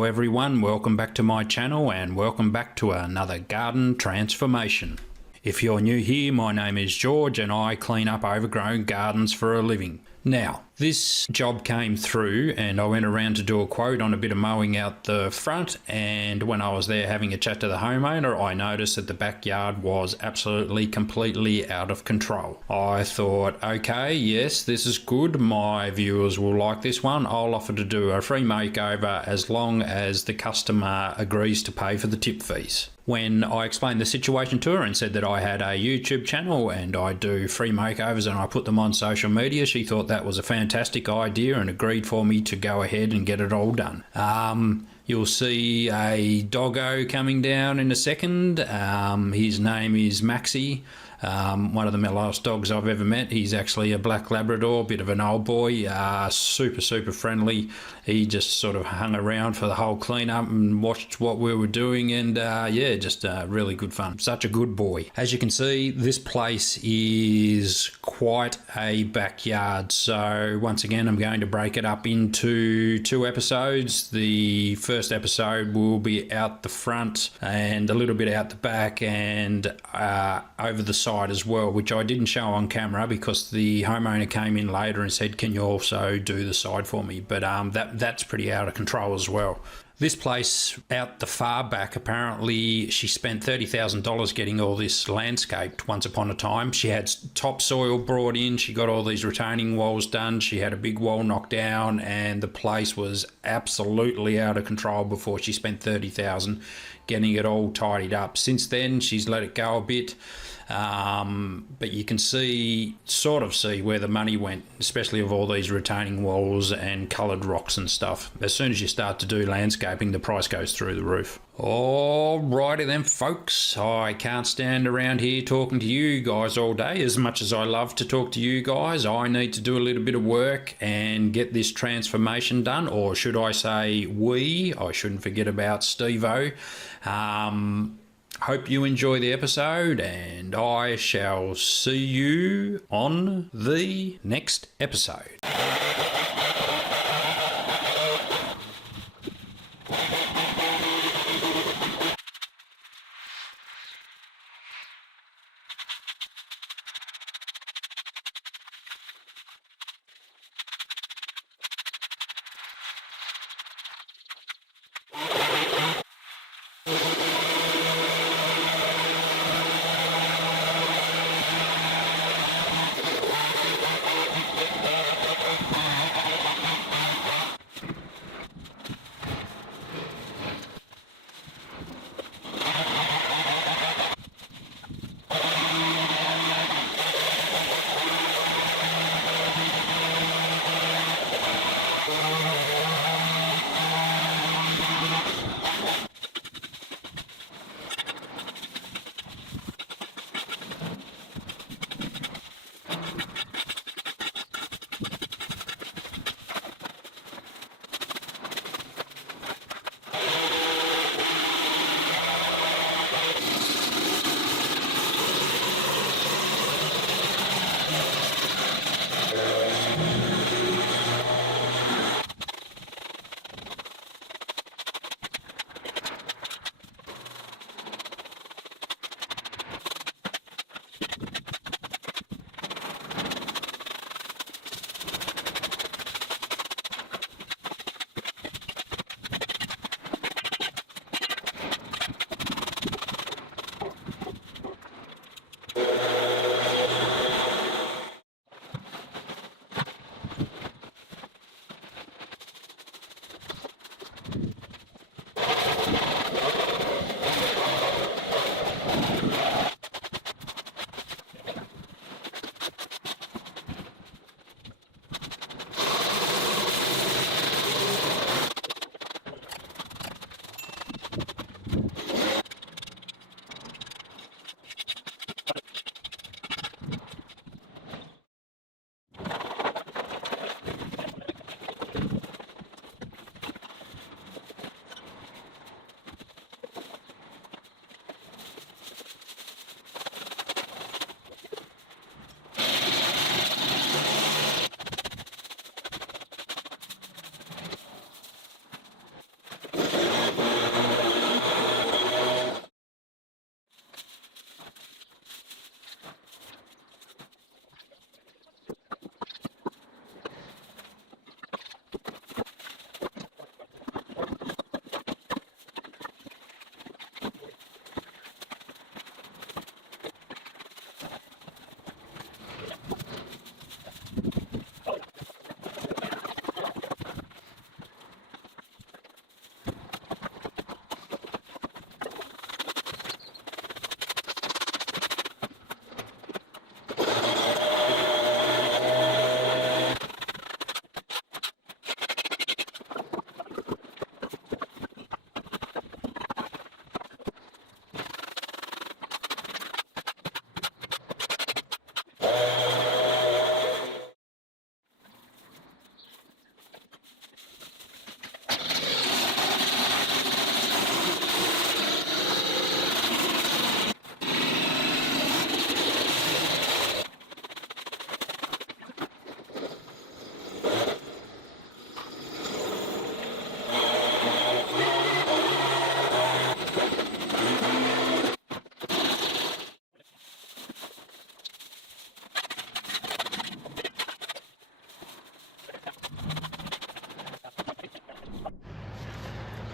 Hello everyone, welcome back to my channel and welcome back to another garden transformation. If you're new here, my name is George and I clean up overgrown gardens for a living. Now, this job came through and I went around to do a quote on a bit of mowing out the front, and when I was there having a chat to the homeowner, I noticed that the backyard was absolutely completely out of control. I thought, okay, yes, this is good, my viewers will like this one. I'll offer to do a free makeover as long as the customer agrees to pay for the tip fees. When I explained the situation to her and said that I had a YouTube channel and I do free makeovers and I put them on social media, she thought that was a fantastic idea and agreed for me to go ahead and get it all done. You'll see a doggo coming down in a second. His name is Maxie. One of the mellowest dogs I've ever met. He's actually a black Labrador, bit of an old boy, super friendly. He just sort of hung around for the whole cleanup and watched what we were doing, and yeah, just really good fun. Such a good boy. As you can see, this place is quite a backyard. So once again, I'm going to break it up into 2 episodes. The first episode will be out the front and a little bit out the back and over the side as well, which I didn't show on camera because the homeowner came in later and said, can you also do the side for me? But that's pretty out of control as well. This place out the far back, apparently she spent $30,000 getting all this landscaped once upon a time. She had topsoil brought in, she got all these retaining walls done, she had a big wall knocked down, and the place was absolutely out of control before she spent $30,000 getting it all tidied up. Since then, she's let it go a bit. But you can sort of see where the money went, especially of all these retaining walls and coloured rocks and stuff. As soon as you start to do landscaping, the price goes through the roof. Alrighty then folks, I can't stand around here talking to you guys all day. As much as I love to talk to you guys, I need to do a little bit of work and get this transformation done, or should I say I shouldn't forget about Steve-O. Hope you enjoy the episode, and I shall see you on the next episode.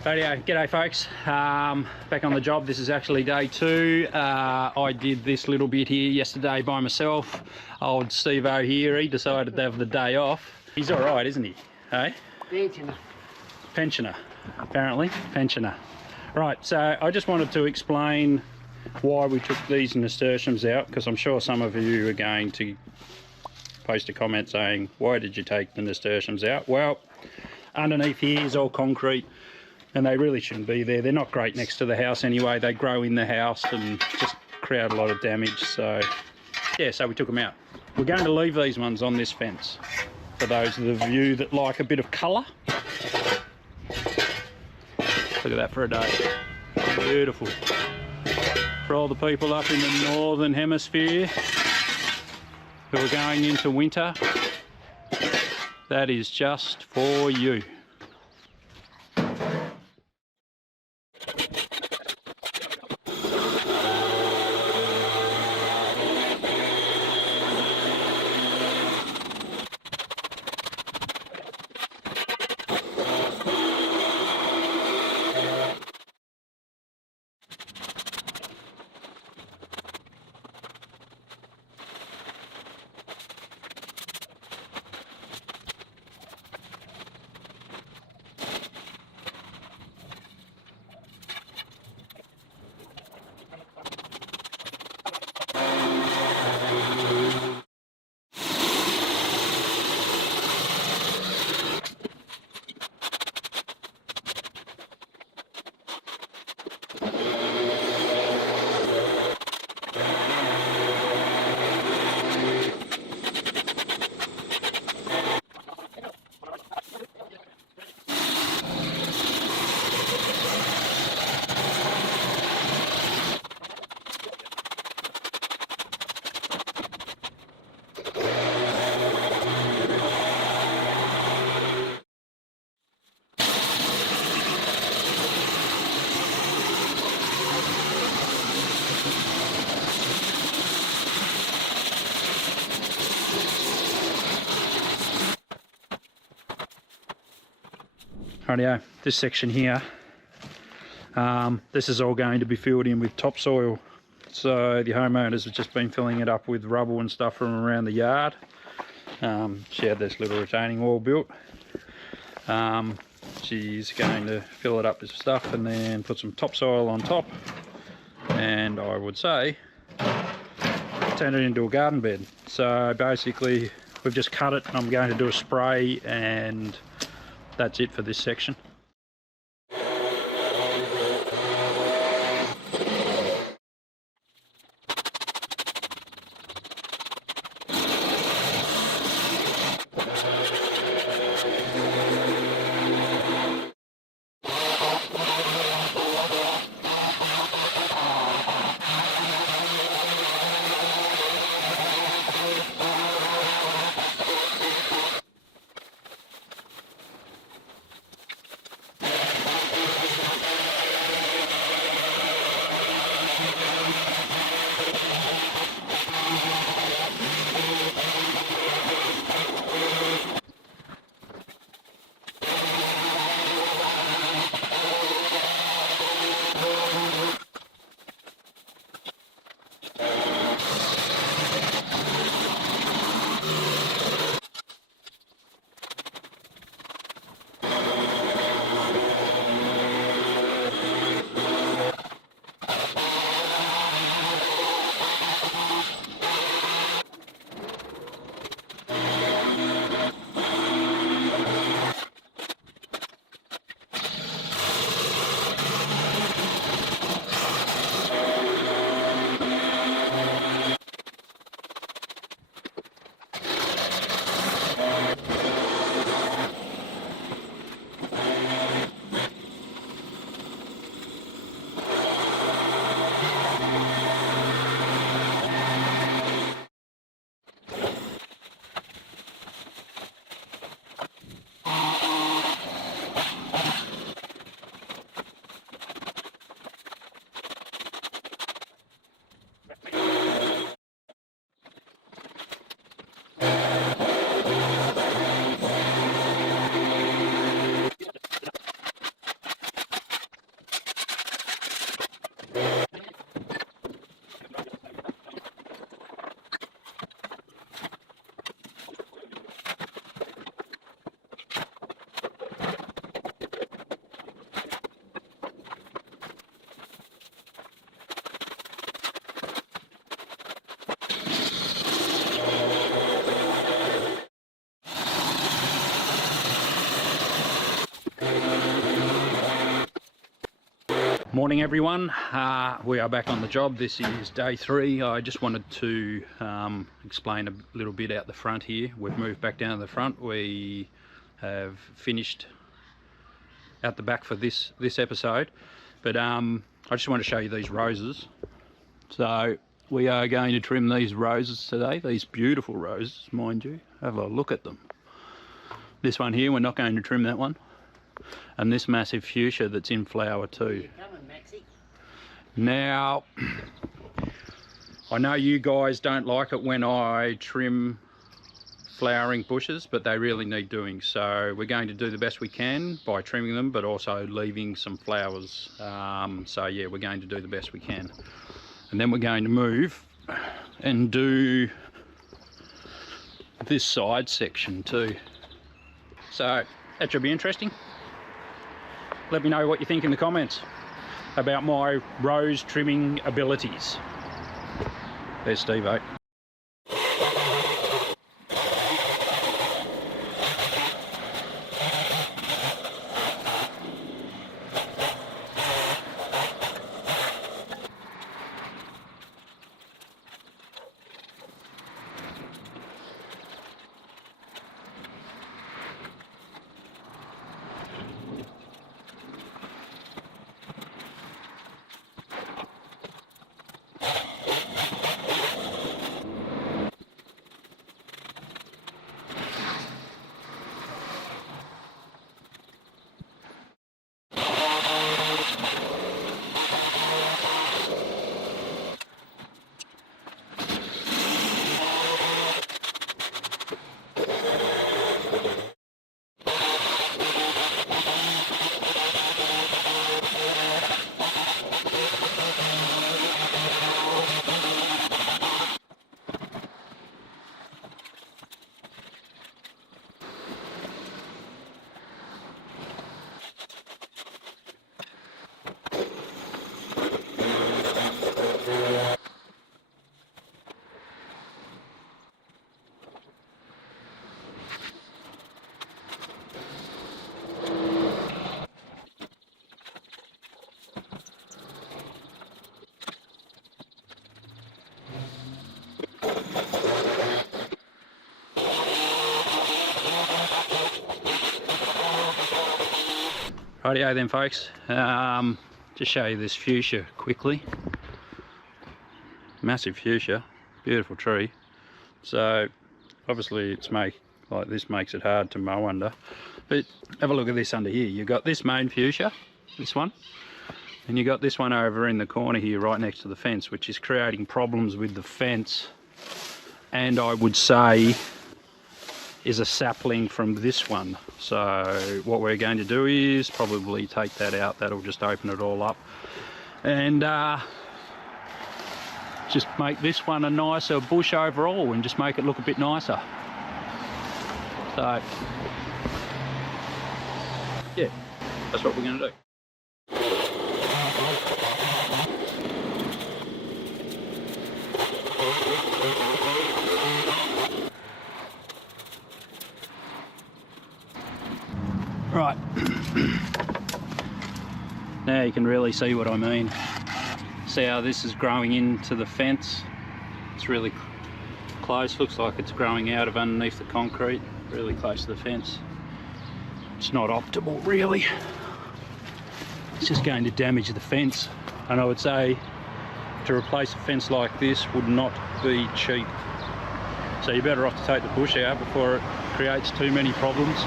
Radio, g'day folks, back on the job. This is actually day 2. I did this little bit here yesterday by myself. Old Steve-O here, he decided to have the day off. He's alright, isn't he? Hey? Pensioner. Pensioner, apparently, pensioner. Right, so I just wanted to explain why we took these nasturtiums out, because I'm sure some of you are going to post a comment saying, why did you take the nasturtiums out? Well, underneath here is all concrete, and they really shouldn't be there. They're not great next to the house anyway. They grow in the house and just create a lot of damage. So yeah, so we took them out. We're going to leave these ones on this fence for those of you that like a bit of colour. Look at that for a day. Beautiful. For all the people up in the northern hemisphere who are going into winter, that is just for you. Rightio, this section here, this is all going to be filled in with topsoil. So the homeowners have just been filling it up with rubble and stuff from around the yard. She had this little retaining wall built. She's going to fill it up with stuff and then put some topsoil on top, and I would say turn it into a garden bed. So basically we've just cut it, and I'm going to do a spray, and that's it for this section. Morning everyone, we are back on the job. This is day 3. I just wanted to explain a little bit out the front here. We've moved back down to the front. We have finished out the back for this episode, but I just want to show you these roses. So we are going to trim these roses today, these beautiful roses, mind you. Have a look at them. This one here, we're not going to trim that one. And this massive fuchsia that's in flower too. Now, I know you guys don't like it when I trim flowering bushes, but they really need doing. So we're going to do the best we can by trimming them, but also leaving some flowers. So yeah, we're going to do the best we can. And then we're going to move and do this side section too. So that should be interesting. Let me know what you think in the comments about my rose trimming abilities. There's Steve-O. Rightio then folks, just show you this fuchsia quickly. Massive fuchsia, beautiful tree. So obviously it's like this makes it hard to mow under. But have a look at this under here. You've got this main fuchsia, this one, and you got this one over in the corner here right next to the fence, which is creating problems with the fence, and I would say is a sapling from this one. So what we're going to do is probably take that out. That'll just open it all up and just make this one a nicer bush overall and just make it look a bit nicer. So yeah, that's what we're going to do. Right, now you can really see what I mean. See how this is growing into the fence? It's really close, looks like it's growing out of underneath the concrete, really close to the fence. It's not optimal really. It's just going to damage the fence, and I would say to replace a fence like this would not be cheap. So you're better off to take the bush out before it creates too many problems.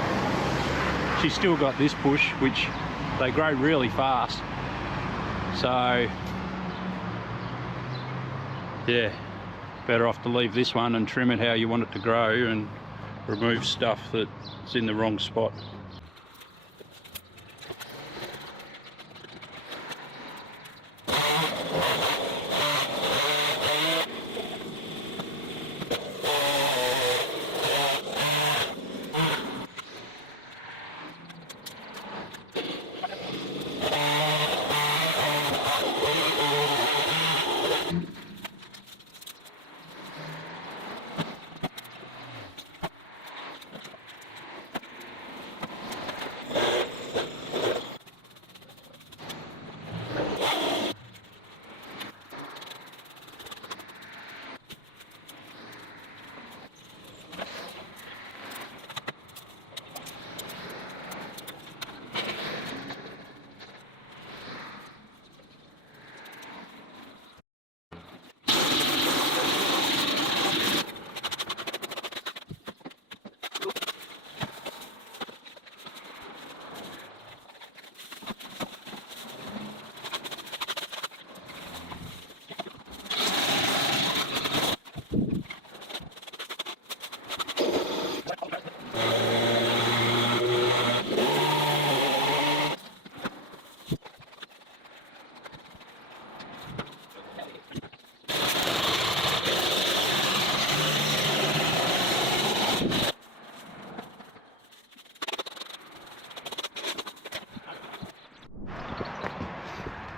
She's still got this bush, which they grow really fast. So yeah, better off to leave this one and trim it how you want it to grow and remove stuff that's in the wrong spot.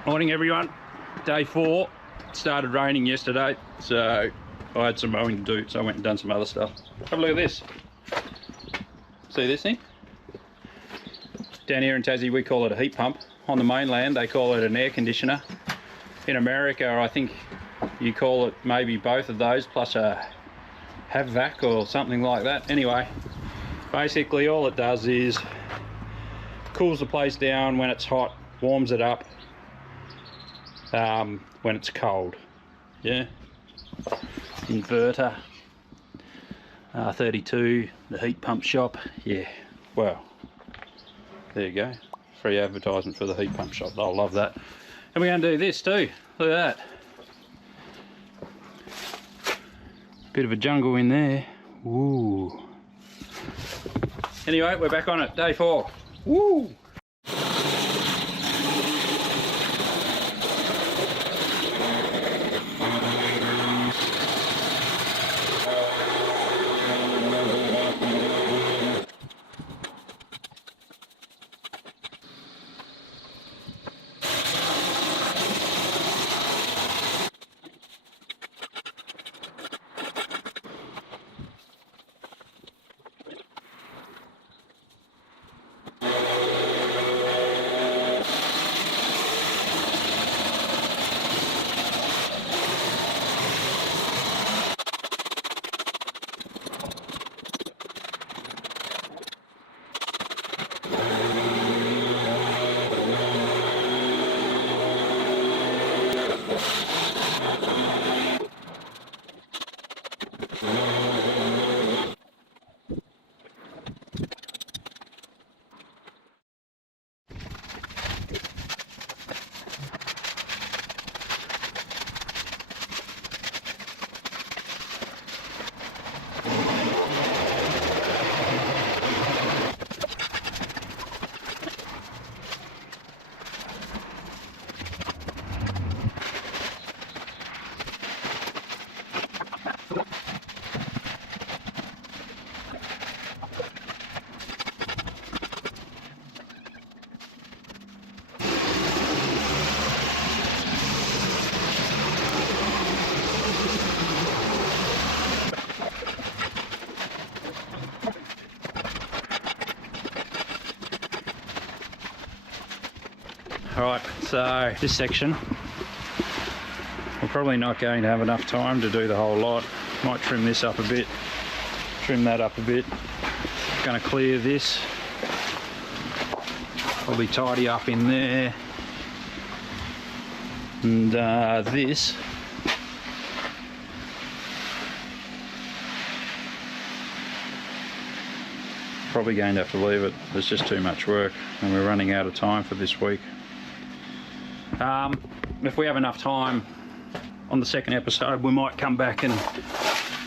Morning everyone, day 4. It started raining yesterday, so I had some mowing to do, so I went and done some other stuff. Have a look at this. See this thing? Down here in Tassie we call it a heat pump. On the mainland they call it an air conditioner. In America I think you call it maybe both of those plus a HVAC or something like that. Anyway, basically all it does is cools the place down when it's hot, warms it up when it's cold. Yeah. Inverter. 32, the heat pump shop. Yeah, well, there you go. Free advertisement for the heat pump shop. They'll love that. And we're going to do this too. Look at that. Bit of a jungle in there. Ooh. Anyway, we're back on it. Day 4. Woo! Alright, so this section, we're probably not going to have enough time to do the whole lot. Might trim this up a bit, trim that up a bit. Going to clear this. Probably tidy up in there. And this. Probably going to have to leave it. There's just too much work and we're running out of time for this week. If we have enough time on the second episode, we might come back and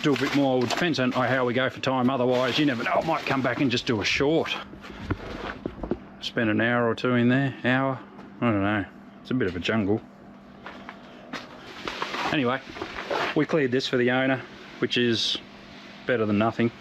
do a bit more. It depends on how we go for time. Otherwise, you never know, I might come back and just do a short. Spend an hour or two in there. Hour? I don't know. It's a bit of a jungle. Anyway, we cleared this for the owner, which is better than nothing.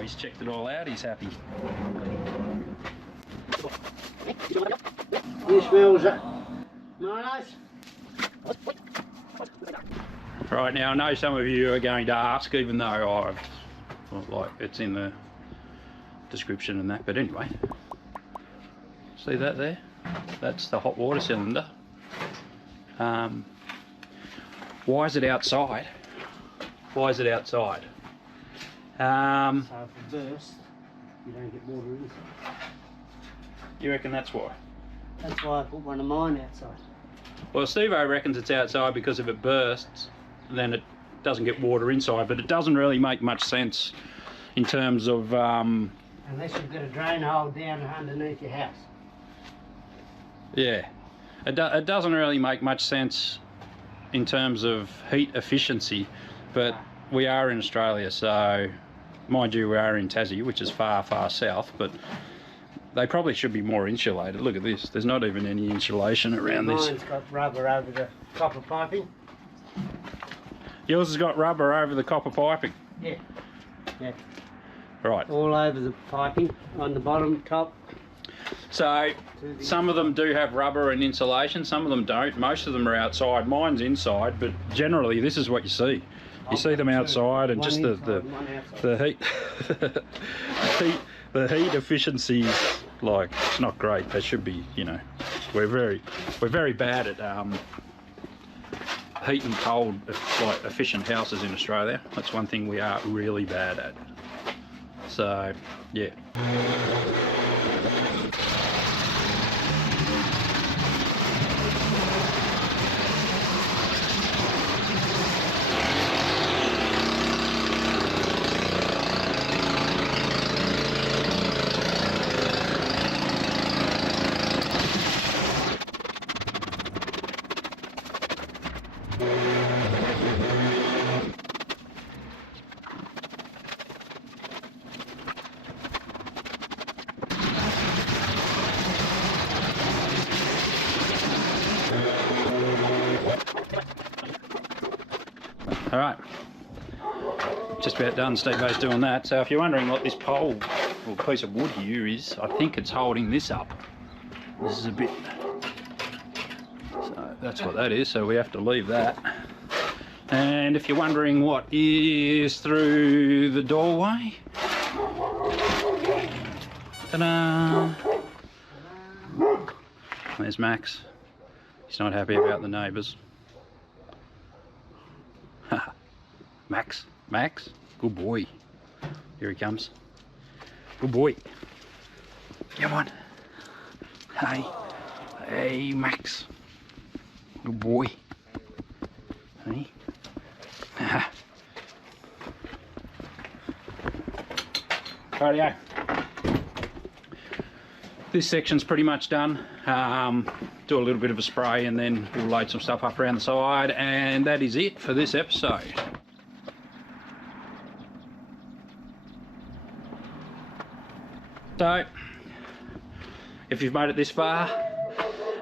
He's checked it all out, he's happy. He smells it. Nice. Right, now I know some of you are going to ask, even though it's in the description and that, but anyway. See that there? That's the hot water cylinder. Why is it outside? Why is it outside? So if it bursts, you don't get water inside. You reckon that's why? That's why I put one of mine outside. Well, Steve-O reckons it's outside because if it bursts, then it doesn't get water inside, but it doesn't really make much sense in terms of... Unless you've got a drain hole down underneath your house. Yeah, it doesn't really make much sense in terms of heat efficiency, but we are in Australia, so mind you, we are in Tassie, which is far, far south, but they probably should be more insulated. Look at this, there's not even any insulation around this. Mine's got rubber over the copper piping. Yours has got rubber over the copper piping? Yeah. Yeah. Right. All over the piping, on the bottom, top. So, some of them do have rubber and insulation, some of them don't. Most of them are outside. Mine's inside, but generally this is what you see. You see them outside, and just the heat, the heat efficiency is like, it's not great. They should be, you know, we're very bad at heat and cold, like efficient houses in Australia. That's one thing we are really bad at. So, yeah. All right, just about done. Steve-O's doing that. So if you're wondering what this pole or piece of wood here is, I think it's holding this up. This is a bit, so that's what that is, so we have to leave that. And if you're wondering what is through the doorway, ta-da! There's Max. He's not happy about the neighbours. Max, good boy. Here he comes. Good boy. Come on. Hey, Max. Good boy. Hey. Rightio. This section's pretty much done. Do a little bit of a spray and then we'll load some stuff up around the side, and that is it for this episode. So, if you've made it this far,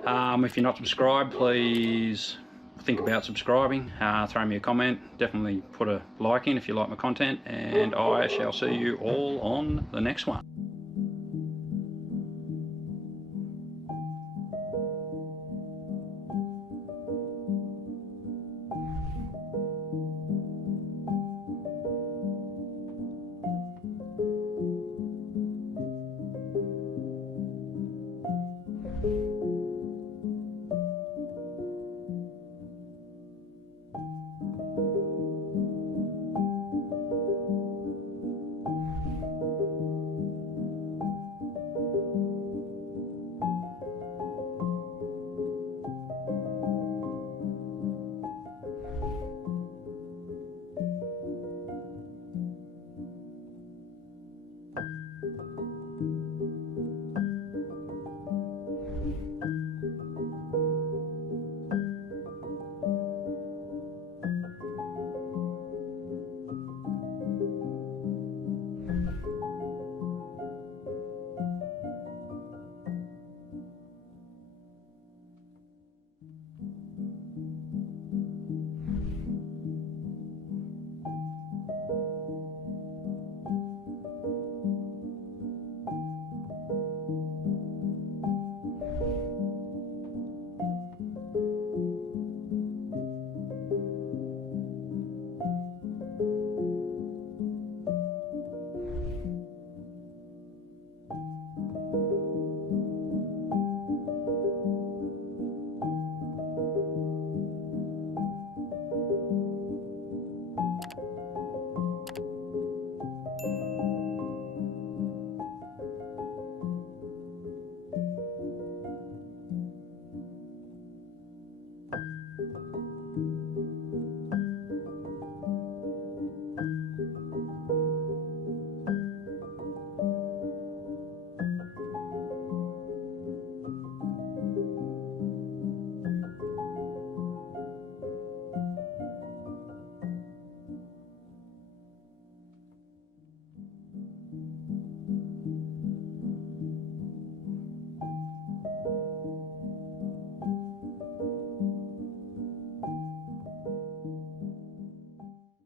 if you're not subscribed, please think about subscribing. Throw me a comment, definitely put a like in if you like my content, and I shall see you all on the next one.